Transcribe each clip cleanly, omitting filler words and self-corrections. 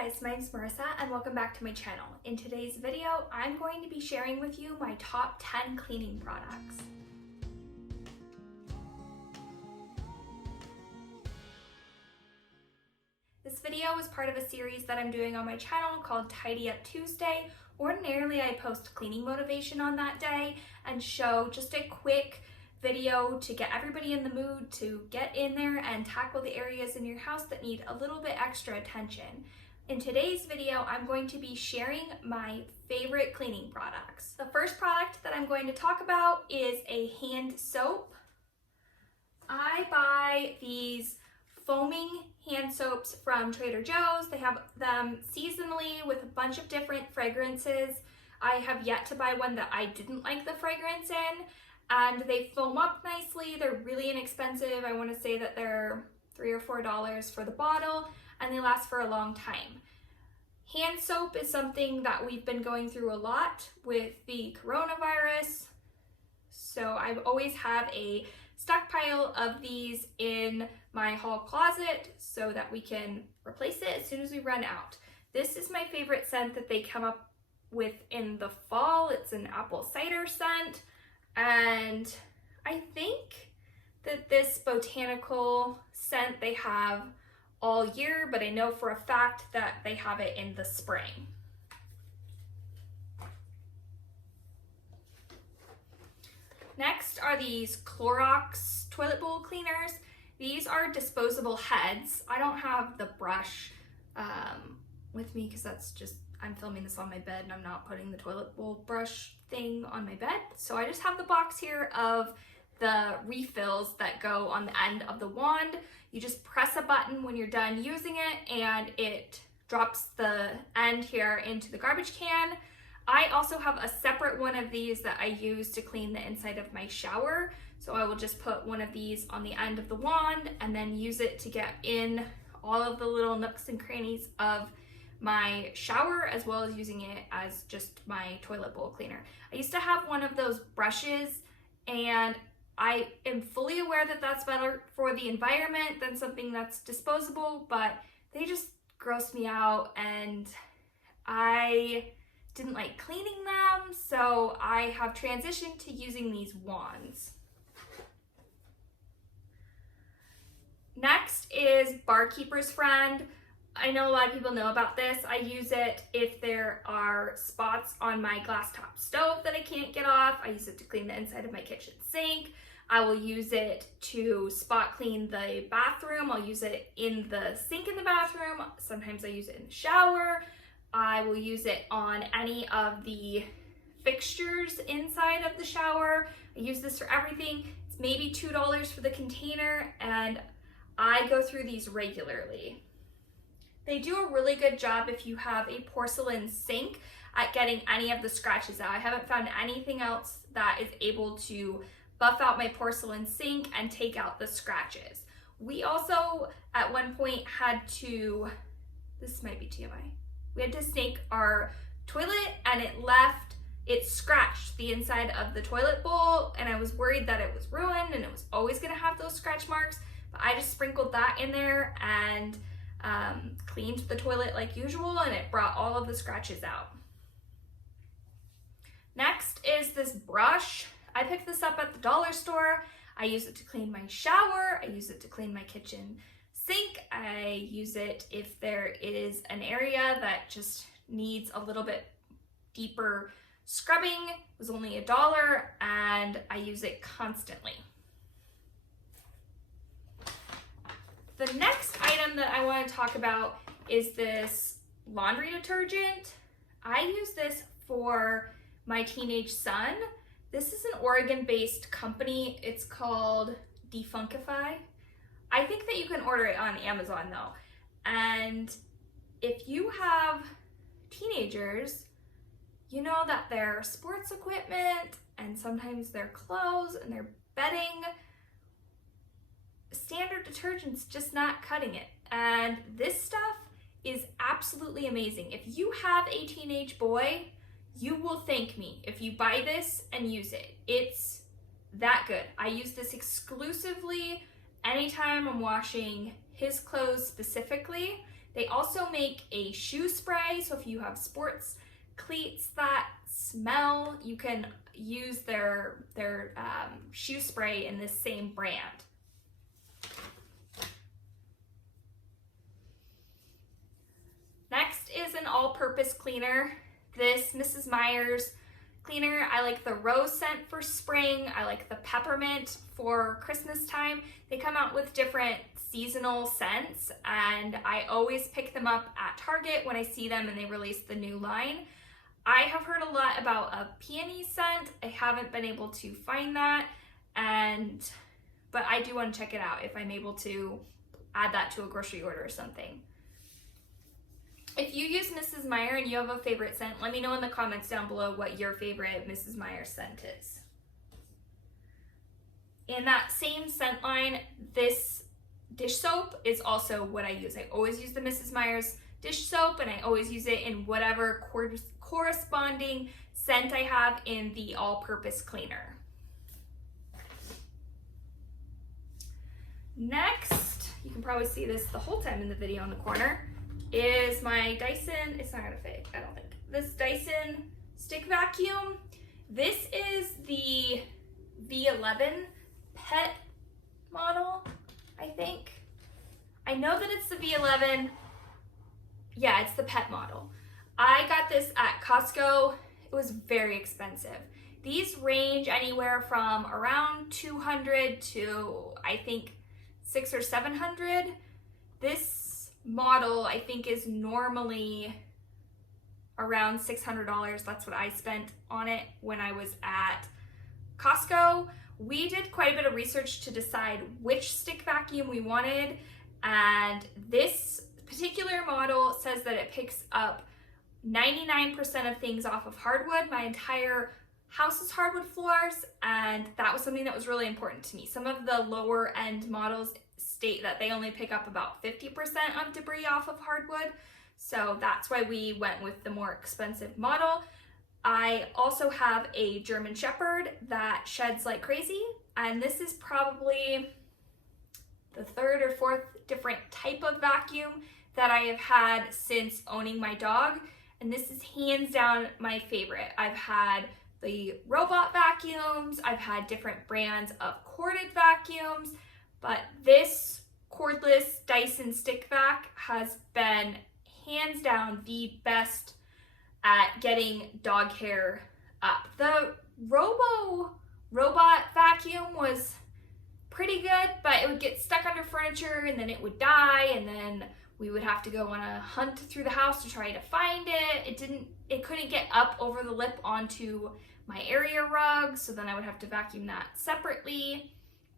guys, my name's Marissa and welcome back to my channel. In today's video, I'm going to be sharing with you my top 10 cleaning products. This video is part of a series that I'm doing on my channel called Tidy Up Tuesday. Ordinarily, I post cleaning motivation on that day and show just a quick video to get everybody in the mood to get in there and tackle the areas in your house that need a little bit extra attention. In today's video, I'm going to be sharing my favorite cleaning products. The first product that I'm going to talk about is a hand soap. I buy these foaming hand soaps from Trader Joe's. They have them seasonally with a bunch of different fragrances. I have yet to buy one that I didn't like the fragrance in, and they foam up nicely. They're really inexpensive. I want to say that they're $3 or $4 for the bottle, and they last for a long time. Hand soap is something that we've been going through a lot with the coronavirus, so I always have a stockpile of these in my hall closet so that we can replace it as soon as we run out. This is my favorite scent that they come up with in the fall. It's an apple cider scent, and I think that this botanical scent they have all year, but I know for a fact that they have it in the spring. Next are these Clorox toilet bowl cleaners. These are disposable heads. I don't have the brush with me because that's just, I'm filming this on my bed and I'm not putting the toilet bowl brush thing on my bed. So I just have the box here of the refills that go on the end of the wand. You just press a button when you're done using it and it drops the end here into the garbage can. I also have a separate one of these that I use to clean the inside of my shower. So I will just put one of these on the end of the wand and then use it to get in all of the little nooks and crannies of my shower, as well as using it as just my toilet bowl cleaner. I used to have one of those brushes, and I am fully aware that that's better for the environment than something that's disposable, but they just gross me out and I didn't like cleaning them, so I have transitioned to using these wands. Next is Barkeeper's Friend. I know a lot of people know about this. I use it if there are spots on my glass top stove that I can't get off. I use it to clean the inside of my kitchen sink. I will use it to spot clean the bathroom. I'll use it in the sink in the bathroom. Sometimes I use it in the shower. I will use it on any of the fixtures inside of the shower. I use this for everything. It's maybe $2 for the container, and I go through these regularly. They do a really good job if you have a porcelain sink at getting any of the scratches out. I haven't found anything else that is able to buff out my porcelain sink and take out the scratches. We also at one point had to, this might be TMI, we had to snake our toilet and it scratched the inside of the toilet bowl, and I was worried that it was ruined and it was always gonna have those scratch marks, but I just sprinkled that in there and cleaned the toilet like usual, and it brought all of the scratches out. Next is this brush. I picked this up at the dollar store. I use it to clean my shower. I use it to clean my kitchen sink. I use it if there is an area that just needs a little bit deeper scrubbing. It was only $1 and I use it constantly. The next item that I want to talk about is this laundry detergent. I use this for my teenage son. This is an Oregon-based company. It's called Defunkify. I think that you can order it on Amazon though. And if you have teenagers, you know that their sports equipment and sometimes their clothes and their bedding, standard detergent's just not cutting it. And this stuff is absolutely amazing. If you have a teenage boy, you will thank me if you buy this and use it. It's that good. I use this exclusively anytime I'm washing his clothes specifically. They also make a shoe spray, so if you have sports cleats that smell, you can use their shoe spray in this same brand. Next is an all-purpose cleaner. This Mrs. Meyer's cleaner, I like the rose scent for spring. I like the peppermint for Christmas time. They come out with different seasonal scents, and I always pick them up at Target when I see them and they release the new line. I have heard a lot about a peony scent. I haven't been able to find that, but I do want to check it out if I'm able to add that to a grocery order or something. If you use Mrs. Meyer and you have a favorite scent, let me know in the comments down below what your favorite Mrs. Meyer scent is. In that same scent line, this dish soap is also what I use. I always use the Mrs. Meyer's dish soap, and I always use it in whatever corresponding scent I have in the all-purpose cleaner. Next, you can probably see this the whole time in the video in the corner, is my Dyson, it's not gonna fit, I don't think, this Dyson stick vacuum. This is the V11 pet model, I think. I know that it's the V11, yeah, it's the pet model. I got this at Costco. It was very expensive. These range anywhere from around $200 to I think $600 or $700. This model I think is normally around $600. That's what I spent on it when I was at Costco. We did quite a bit of research to decide which stick vacuum we wanted, and this particular model says that it picks up 99% of things off of hardwood. My entire house is hardwood floors, and that was something that was really important to me. Some of the lower end models state that they only pick up about 50% of debris off of hardwood, so that's why we went with the more expensive model. I also have a German Shepherd that sheds like crazy, and this is probably the third or fourth different type of vacuum that I have had since owning my dog, and this is hands down my favorite. I've had the robot vacuums, I've had different brands of corded vacuums, but this cordless Dyson stick vac has been hands down the best at getting dog hair up. The robot vacuum was pretty good, but it would get stuck under furniture and then it would die, and then we would have to go on a hunt through the house to try to find it. It couldn't get up over the lip onto my area rug, so then I would have to vacuum that separately,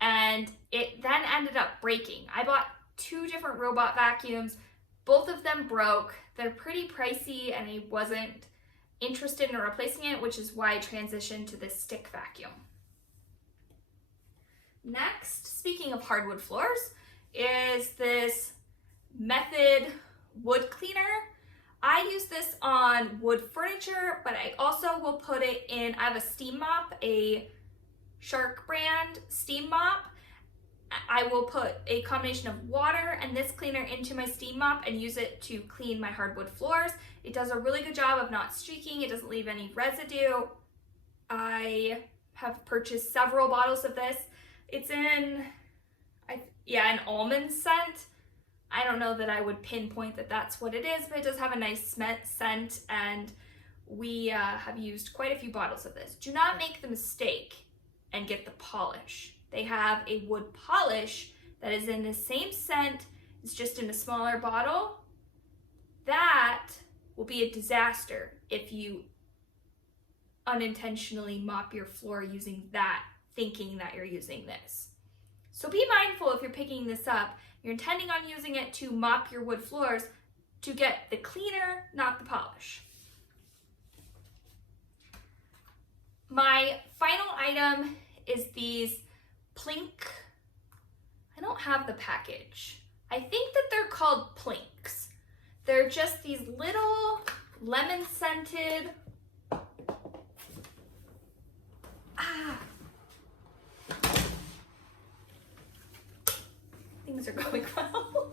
and it then ended up breaking. I bought 2 different robot vacuums. Both of them broke. They're pretty pricey, and I wasn't interested in replacing it, which is why I transitioned to this stick vacuum. Next, speaking of hardwood floors, is this Method wood cleaner. I use this on wood furniture, but I also will put it in, I have a steam mop, a Shark brand steam mop. I will put a combination of water and this cleaner into my steam mop and use it to clean my hardwood floors. It does a really good job of not streaking. It doesn't leave any residue. I have purchased several bottles of this. It's in, an almond scent. I don't know that I would pinpoint that that's what it is, but it does have a nice scent, and we have used quite a few bottles of this. Do not make the mistake and get the polish. They have a wood polish that is in the same scent, it's just in a smaller bottle. That will be a disaster if you unintentionally mop your floor using that, thinking that you're using this. So be mindful if you're picking this up, you're intending on using it to mop your wood floors, to get the cleaner, not the polish. My final item is these Plink. I don't have the package. I think that they're called Plinks. They're just these little lemon scented, things are going well.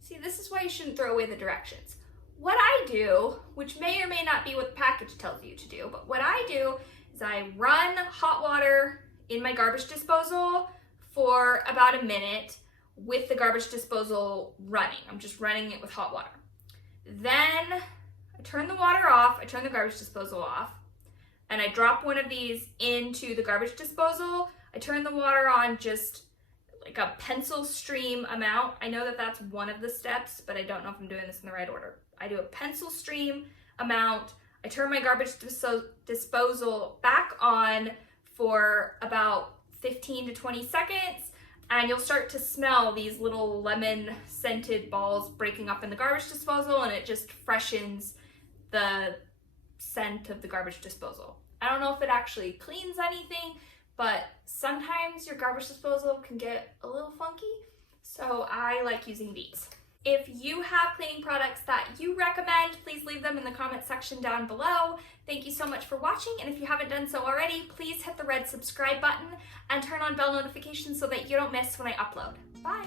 see, this is why you shouldn't throw away the directions. What I do, which may or may not be what the package tells you to do, but what I do is I run hot water in my garbage disposal for about a minute with the garbage disposal running. I'm just running it with hot water. Then I turn the water off, I turn the garbage disposal off, and I drop one of these into the garbage disposal. I turn the water on just like a pencil stream amount. I know that that's one of the steps, but I don't know if I'm doing this in the right order. I do a pencil stream amount. I turn my garbage disposal back on for about 15 to 20 seconds, and you'll start to smell these little lemon scented balls breaking up in the garbage disposal, and it just freshens the scent of the garbage disposal. I don't know if it actually cleans anything, but sometimes your garbage disposal can get a little funky, so I like using these. If you have cleaning products that you recommend, please leave them in the comment section down below. Thank you so much for watching, and if you haven't done so already, please hit the red subscribe button and turn on bell notifications so that you don't miss when I upload. Bye!